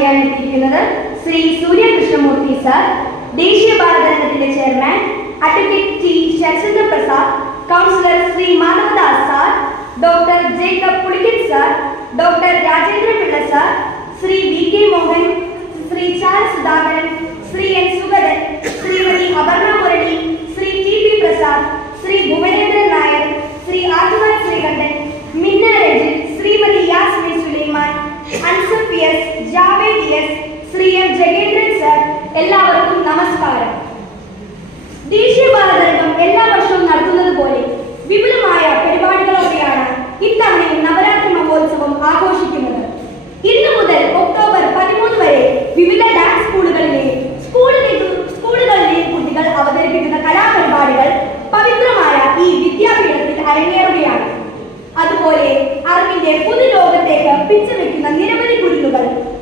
ചെയ്യാൻ എത്തിയിരിക്കുന്നത് ശ്രീ സൂര്യ കൃഷ്ണമൂർത്തി സാർ, ദേശീയ ബാലതരംഗത്തിന്റെ chairman advocate T Sasheendra Prasad, councillor Shri Madhavadas sir, doctor Jacob Pulikkan sir, doctor Rajendra Pillai sir, Shri V K Mohan, Shri Chala Sudhakaran, Shri N Sugathan, Shrimati Aparna Murali, Shri T P Prasad, Shri Bhuvanendran Nair, Shri Adivan Sreekantan, Minna Ranjin, Shrimati Yasmin Sulaiman, Ansar P S, Javed S, Shri M Jagendran sir, എല്ലാവർക്കും നമസ്കാരം. ദേശീയ ബാലതരംഗം എല്ലാ വർഷവും നടത്തുന്നത് പോലെ വിപുലമായ പരിപാടികളോടെയാണ് ഇത്തവണയും നവരാത്രി മഹോത്സവം ആഘോഷിക്കുന്നത്. ഇന്നു മുതൽ ഒക്ടോബർ